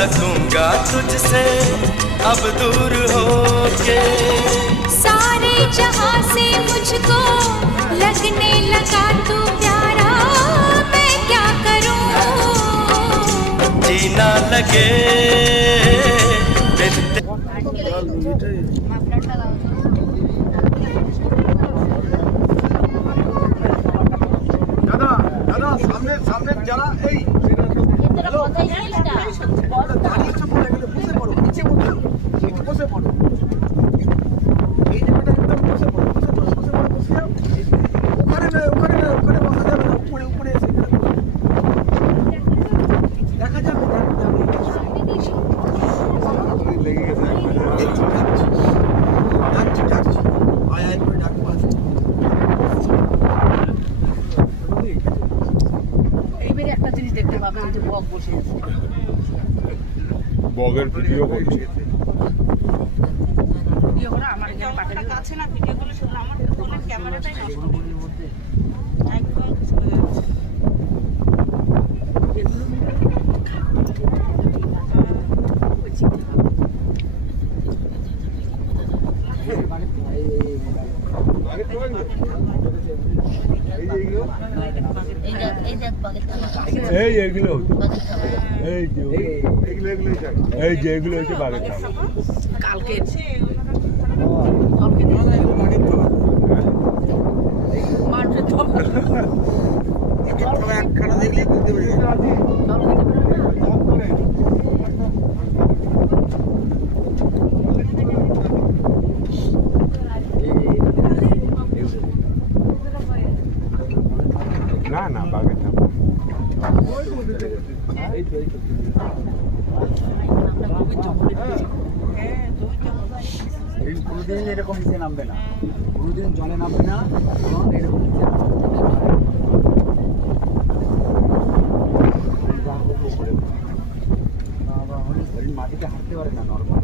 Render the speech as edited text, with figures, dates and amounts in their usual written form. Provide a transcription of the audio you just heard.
सकूंगा तुझसे अब दूर होके। सारे जहां से मुझको लगने लगा तू प्यारा, मैं क्या करूं? जीना लगे দাদা দাদা সামনে সামনে যারা এই দাঁড়িয়েছে বলে গেলে বসে পড়ো, নিচে বসে একটু বসে পড়ো, এই জায়গাটা একদম বসে পড়ো, বসে পড়ো, বসে পড়ো, বসে যাও। ওখানে নয়, ওখানে নয়, ওখানে বসা যাবে না, উপরে উপরে এসে এখানে বসো। দেখা যাবে লেগে গেছে ডাকছি ডাকছি আয় আয় করে ডাকবো। এইবারে একটা জিনিস দেখতে পাবে, ওই যে বক বসে আছে, বগের ভিডিও করছে। ভিডিও করা আমার এখানে পাঠালে কাছে না, ভিডিও গুলো শুধু আমার ফোনের ক্যামেরাটাই নষ্ট পুরোপুরির মধ্যে একদম এই এগুলো এই যে এই যে এগুলো হচ্ছে বাঘের থাবা। কালকে মাঠে তো একখানা দেখলেই বুঝতে পারি। না না বাঘের থাবা কোনোদিন এরকম নিচে নামবে না, কোনোদিন জলে নামবে না, কারণ এরকম নিচে নামবে মাটিতে হাঁটতে পারে না নর্মাল।